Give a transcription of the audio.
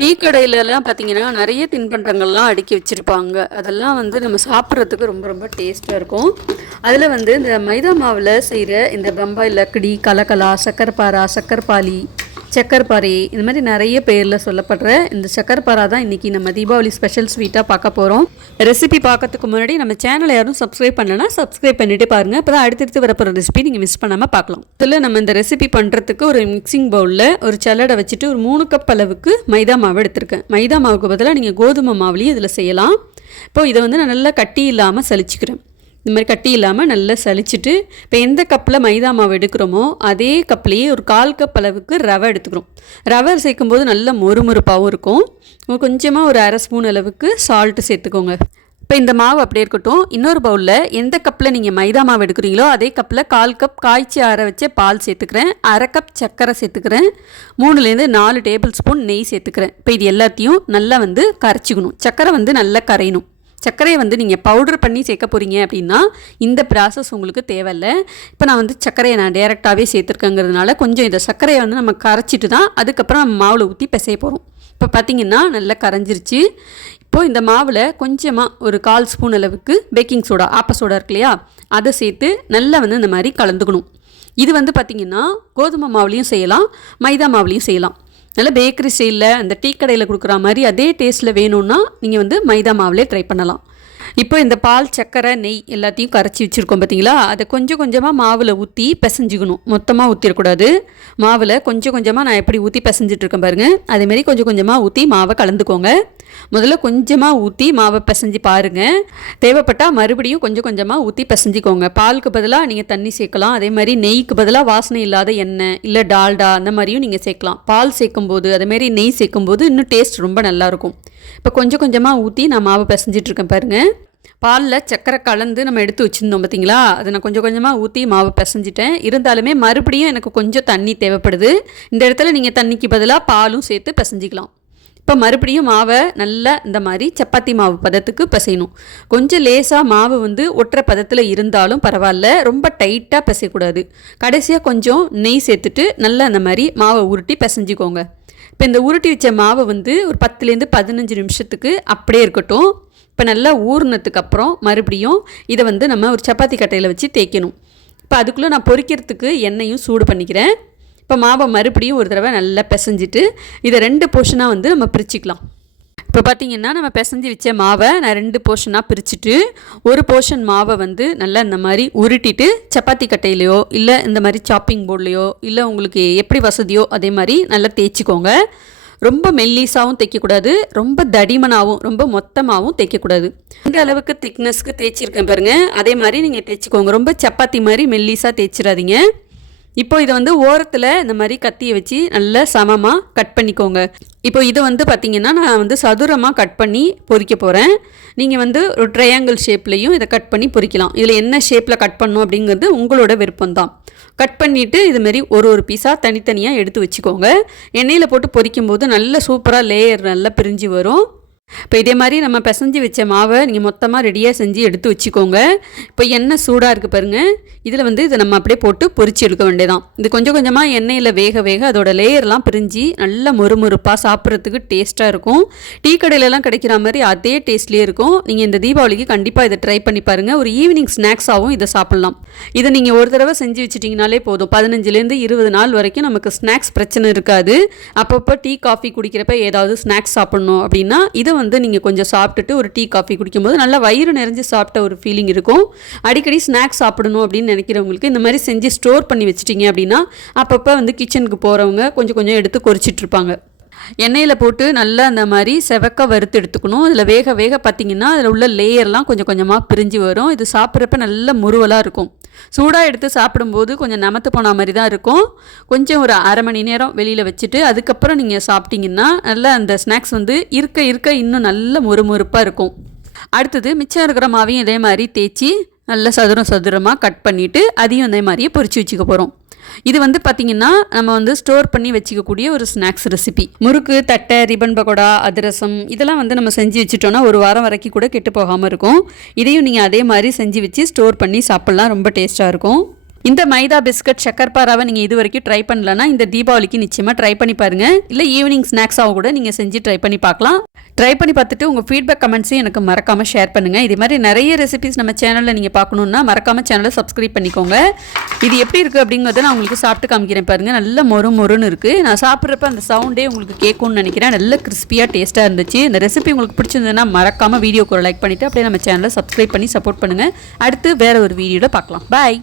Tea கடையிலலாம் பார்த்தீங்கன்னா, நெறைய தின்பண்டங்கள்லாம் அடுக்கி வச்சிருப்பாங்க. அதெல்லாம் வந்து நம்ம சாப்பிட்றதுக்கு ரொம்ப ரொம்ப டேஸ்ட்டா இருக்கும். அதில வந்து இந்த மைதா மாவுல செய்ற இந்த பம்பாய் லக்கடி, கலகலா, சக்கரப்பாரா, சக்கரப்பாளி, சக்கரப்பாறை இந்த மாதிரி நெறைய பேர்ல சொல்லப்படுற இந்த சக்கரப்பாரா தான் இன்றைக்கி நம்ம தீபாவளி ஸ்பெஷல் ஸ்வீட்டாக பார்க்க போகிறோம். ரெசிபி பார்க்கறதுக்கு முன்னாடி நம்ம சேனலை யாரும் சப்ஸ்கிரைப் பண்ணலன்னா சப்ஸ்கிரைப் பண்ணிவிட்டு பாருங்கள். அப்போ தான் அடுத்தடுத்து வரப்போகிற ரெசிபி நீங்கள் மிஸ் பண்ணாமல் பார்க்கலாம். இதில் நம்ம இந்த ரெசிபி பண்ணுறதுக்கு ஒரு மிக்சிங் பவுலில் ஒரு சல்லடை வச்சுட்டு ஒரு 3 கப் அளவுக்கு மைதா மாவு எடுத்திருக்கேன். மைதா மாவுக்கு பதிலாக நீங்கள் கோதுமை மாவுலையும் இதில் செய்யலாம். இப்போது இதை வந்து நான் நல்லா கட்டி இல்லாமல் சலிச்சுக்கிறேன். இந்த மாதிரி கட்டி இல்லாமல் நல்லா சலிச்சுட்டு, இப்போ எந்த கப்பில் மைதா மாவு எடுக்கிறோமோ அதே கப்லேயே ஒரு 1/4 கப் அளவுக்கு ரவை எடுத்துக்கிறோம். ரவை சேர்க்கும்போது நல்ல மொறுமொறுப்பாகவும் இருக்கும். கொஞ்சமாக ஒரு 1/2 ஸ்பூன் அளவுக்கு சால்ட்டு சேர்த்துக்கோங்க. இப்போ இந்த மாவு அப்படியே இருக்கட்டும். இன்னொரு பவுலில் எந்த கப்பில் நீங்கள் மைதா மாவு எடுக்கிறீங்களோ அதே கப்பில் 1/4 கப் காய்ச்சி ஆற வச்ச பால் சேர்த்துக்கிறேன். 1/2 கப் சர்க்கரை சேர்த்துக்கிறேன். 3லேருந்து 4 டேபிள் ஸ்பூன் நெய் சேர்த்துக்கிறேன். இப்போ இது எல்லாத்தையும் நல்லா வந்து கரைச்சிக்கணும். சர்க்கரை வந்து நல்லா கரையணும். சர்க்கரையை வந்து நீங்கள் பவுடர் பண்ணி சேர்க்க போகிறீங்க அப்படின்னா இந்த ப்ராசஸ் உங்களுக்கு தேவையில்லை. இப்போ நான் வந்து சர்க்கரையை டேரெக்டாகவே சேர்த்துருக்கேங்கிறதுனால கொஞ்சம் இந்த சர்க்கரையை வந்து நம்ம கரைச்சிட்டு தான் அதுக்கப்புறம் நம்ம மாவில் ஊற்றி பிசைய போகிறோம். இப்போ பார்த்திங்கன்னா நல்லா கரைஞ்சிருச்சு. இப்போது இந்த மாவில் கொஞ்சமாக ஒரு 1/4 ஸ்பூன் அளவுக்கு பேக்கிங் சோடா, ஆப்ப சோடா இருக்கு இல்லையா, அதை சேர்த்து நல்லா வந்து இந்த மாதிரி கலந்துக்கணும். இது வந்து பார்த்திங்கன்னா கோதுமை மாவுலேயும் செய்யலாம், மைதா மாவுலேயும் செய்யலாம். நல்லா பேக்கரி ஸ்டைலில் அந்த டீ கடையில் கொடுக்குற மாதிரி அதே டேஸ்ட்டில் வேணும்னா நீங்கள் வந்து மைதா மாவுலே ட்ரை பண்ணலாம். இப்போ இந்த பால், சர்க்கரை, நெய் எல்லாத்தையும் கரைச்சி வச்சுருக்கோம் பார்த்தீங்களா, அதை கொஞ்சம் கொஞ்சமாக மாவில் ஊற்றி பிசைஞ்சிக்கணும். மொத்தமாக ஊற்றிடக்கூடாது. மாவில் கொஞ்சம் கொஞ்சமாக நான் எப்படி ஊற்றி பிசைஞ்சிட்ருக்கேன் பாருங்கள், அதேமாரி கொஞ்சம் கொஞ்சமாக ஊற்றி மாவை கலந்துக்கோங்க. முதல்ல கொஞ்சமாக ஊற்றி மாவை பிசைஞ்சு பாருங்கள். தேவைப்பட்டால் மறுபடியும் கொஞ்சம் கொஞ்சமாக ஊற்றி பிசைஞ்சிக்கோங்க. பாலுக்கு பதிலாக நீங்கள் தண்ணி சேர்க்கலாம். அதே மாதிரி நெய்க்கு பதிலாக வாசனை இல்லாத எண்ணெய் இல்லை டால்டா அந்த மாதிரியும் நீங்கள் சேர்க்கலாம். பால் சேர்க்கும்போது அதேமாரி நெய் சேர்க்கும்போது இன்னும் டேஸ்ட் ரொம்ப நல்லாயிருக்கும். இப்போ கொஞ்சம் கொஞ்சமாக ஊற்றி நான் மாவை பிசைஞ்சிட்ருக்கேன் பாருங்கள். பாலில் சர்க்கரை கலந்து நம்ம எடுத்து வச்சுருந்தோம் பார்த்தீங்களா, அதை நான் கொஞ்சம் கொஞ்சமாக ஊற்றி மாவை பிசைஞ்சிட்டேன். இருந்தாலுமே மறுபடியும் எனக்கு கொஞ்சம் தண்ணி தேவைப்படுது. இந்த இடத்துல நீங்கள் தண்ணிக்கு பதிலாக பாலும் சேர்த்து பிசைஞ்சிக்கலாம். இப்போ மறுபடியும் மாவை நல்லா இந்த மாதிரி சப்பாத்தி மாவு பதத்துக்கு பிசையணும். கொஞ்சம் லேசாக மாவு வந்து ஒற்றை பதத்தில் இருந்தாலும் பரவாயில்ல, ரொம்ப டைட்டாக பிசையக்கூடாது. கடைசியாக கொஞ்சம் நெய் சேர்த்துட்டு நல்லா இந்த மாதிரி மாவை உருட்டி பிசைஞ்சிக்கோங்க. இப்போ இந்த உருட்டி வச்ச மாவை வந்து ஒரு 10லேருந்து 15 நிமிஷத்துக்கு அப்படியே இருக்கட்டும். இப்போ நல்லா ஊறினதுக்கு அப்புறம் மறுபடியும் இதை வந்து நம்ம ஒரு சப்பாத்தி கட்டையில் வச்சு தேய்க்கணும். இப்போ அதுக்குள்ளே நான் பொரிக்கிறதுக்கு எண்ணெயும் சூடு பண்ணிக்கிறேன். இப்போ மாவை மறுபடியும் ஒரு தடவை நல்லா பிசைஞ்சிட்டு இதை 2 போர்ஷனாக வந்து நம்ம பிரிச்சுக்கலாம். இப்போ பார்த்திங்கன்னா நம்ம பிசைஞ்சு வச்ச மாவை நான் 2 போர்ஷனாக பிரிச்சுட்டு ஒரு போர்ஷன் மாவை வந்து நல்லா இந்த மாதிரி உருட்டிட்டு சப்பாத்தி கட்டையிலையோ இல்லை இந்த மாதிரி சாப்பிங் போர்ட்லையோ இல்லை உங்களுக்கு எப்படி வசதியோ அதே மாதிரி நல்லா தேய்ச்சிக்கோங்க. ரொம்ப மெல்லிஸாகவும் தைக்கக்கூடாது, ரொம்ப தடிமனாகவும் ரொம்ப மொத்தமாகவும் தைக்கக்கூடாது. இந்த அளவுக்கு திக்னஸ்க்கு தேய்ச்சிருக்கேன் பாருங்கள், அதே மாதிரி நீங்கள் தேய்ச்சிக்கோங்க. ரொம்ப சப்பாத்தி மாதிரி மெல்லிஸாக தேய்ச்சிடாதீங்க. இப்போ இதை வந்து ஓரத்தில் இந்த மாதிரி கத்தியை வச்சு நல்லா சமமாக கட் பண்ணிக்கோங்க. இப்போ இது வந்து பார்த்திங்கன்னா நான் வந்து சதுரமாக கட் பண்ணி பொரிக்க போகிறேன். நீங்கள் வந்து ஒரு ட்ரையாங்கிள் ஷேப்லேயும் இதை கட் பண்ணி பொரிக்கலாம். இதில் என்ன ஷேப்பில் கட் பண்ணணும் அப்படிங்கிறது உங்களோட விருப்பம்தான். கட் பண்ணிவிட்டு இதுமாரி ஒரு பீஸாக தனித்தனியாக எடுத்து வச்சுக்கோங்க. எண்ணெயில் போட்டு பொரிக்கும்போது நல்ல சூப்பராக லேயர் நல்லா பிரிஞ்சு வரும். இப்போ இதே மாதிரி நம்ம பிசைஞ்சு வச்ச மாவை நீங்கள் மொத்தமாக ரெடியாக செஞ்சு எடுத்து வச்சுக்கோங்க. இப்போ எண்ணெய் சூடாக இருக்குது பாருங்கள், இதில் வந்து இதை நம்ம அப்படியே போட்டு பொரிச்சு எடுக்க வேண்டியதான். இது கொஞ்சம் கொஞ்சமாக எண்ணெயில் வேக வேக அதோட லேயர்லாம் பிரிஞ்சு நல்ல மொறுமொறுப்பாக சாப்பிட்றதுக்கு டேஸ்ட்டாக இருக்கும். டீ கடையிலலாம் கிடைக்கிற மாதிரி அதே டேஸ்ட்லேயே இருக்கும். நீங்கள் இந்த தீபாவளிக்கு கண்டிப்பாக இதை ட்ரை பண்ணி பாருங்கள். ஒரு ஈவினிங் ஸ்நாக்ஸாகவும் இதை சாப்பிட்லாம். இதை நீங்கள் ஒரு தடவை செஞ்சு வச்சிட்டிங்கனாலே போதும். 15லேருந்து 20 நாள் வரைக்கும் நமக்கு ஸ்நாக்ஸ் பிரச்சனை இருக்காது. அப்பப்போ டீ காஃபி குடிக்கிறப்ப ஏதாவது ஸ்நாக்ஸ் சாப்பிட்ணும் அப்படின்னா இதை வந்து நீங்கள் கொஞ்சம் சாப்பிட்டுட்டு ஒரு டீ காஃபி குடிக்கும்போது நல்லா வயிறு நிறைஞ்சு சாப்பிட்ட ஒரு ஃபீலிங் இருக்கும். அடிக்கடி ஸ்நாக்ஸ் சாப்பிடணும் அப்படின்னு நினைக்கிறவங்களுக்கு இந்த மாதிரி செஞ்சு ஸ்டோர் பண்ணி வச்சிட்டிங்க அப்படின்னா அப்பப்போ வந்து கிச்சனுக்கு போகிறவங்க கொஞ்சம் கொஞ்சம் எடுத்து கொறிச்சிட்ருப்பாங்க. எண்ணெயில் போட்டு நல்லா அந்த மாதிரி செவக்க வறுத்து எடுத்துக்கணும். இதில் வேக வேக பார்த்திங்கன்னா அதில் உள்ள லேயர்லாம் கொஞ்சம் கொஞ்சமாக பிரிஞ்சு வரும். இது சாப்பிட்றப்ப நல்ல முறுவலாக இருக்கும். சூடாக எடுத்து சாப்பிடும்போது கொஞ்சம் நமத்து போன மாதிரி தான் இருக்கும். கொஞ்சம் ஒரு 1/2 மணி நேரம் வெளியில் வச்சுட்டு அதுக்கப்புறம் நீங்கள் சாப்பிட்டிங்கன்னா நல்லா அந்த ஸ்நாக்ஸ் வந்து இருக்க இன்னும் நல்ல மொறுமொறுப்பாக இருக்கும். அடுத்தது மிச்சம் இருக்கிற மாவையும் இதே மாதிரி தேய்ச்சி நல்லா சதுரமாக கட் பண்ணிவிட்டு அதையும் அதே மாதிரியே பொரிச்சு வச்சுக்க போகிறோம். இது வந்து பார்த்திங்கன்னா நம்ம வந்து ஸ்டோர் பண்ணி வச்சுக்கக்கூடிய ஒரு ஸ்நாக்ஸ் ரெசிபி. முறுக்கு, தட்டை, ரிபன் பக்கோடா, அதிரசம் இதெல்லாம் வந்து நம்ம செஞ்சு வச்சுட்டோன்னா ஒரு வாரம் வரைக்கும் கூட கெட்டு போகாமல் இருக்கும். இதையும் நீங்கள் அதே மாதிரி செஞ்சு வச்சு ஸ்டோர் பண்ணி சாப்பிட்லாம். ரொம்ப டேஸ்ட்டாக இருக்கும். இந்த மைதா பிஸ்கட் சக்கர்பாராவை நீங்கள் இது வரைக்கும் ட்ரை பண்ணலன்னா இந்த தீபாவளிக்கு நிச்சயமாக ட்ரை பண்ணி பாருங்கள். இல்லை ஈவினிங் ஸ்நாக்ஸாக கூட நீங்கள் செஞ்சு ட்ரை பண்ணி பார்க்கலாம். ட்ரை பண்ணி பார்த்துட்டு உங்கள் ஃபீட்பேக் கமெண்ட்ஸையும் எனக்கு மறக்காமல் ஷேர் பண்ணுங்கள். இது மாதிரி நிறைய ரெசிபிஸ் நம்ம சேனலில் நீங்கள் பார்க்கணுன்னா மறக்காமல் சேனலை சப்ஸ்கிரைப் பண்ணிக்கோங்க. இது எப்படி இருக்குது அப்படிங்கிறத நான் உங்களுக்கு சாப்பிட்டு காமிக்கிறேன் பாருங்கள். நல்ல மொறுன்னு இருக்குது. நான் சாப்பிட்றப்ப அந்த சவுண்டே உங்களுக்கு கேட்கும்னு நினைக்கிறேன். நல்ல கிறிஸ்பியாக டேஸ்ட்டாக இருந்துச்சு. இந்த ரெசிபி உங்களுக்கு பிடிச்சிருந்ததுன்னா மறக்காமல் வீடியோக்கு லைக் பண்ணிவிட்டு அப்படியே நம்ம சேனலை சப்ஸ்கிரைப் பண்ணி சப்போர்ட் பண்ணுங்கள். அடுத்து வேறு ஒரு வீடியோவில் பார்க்கலாம். பாய்.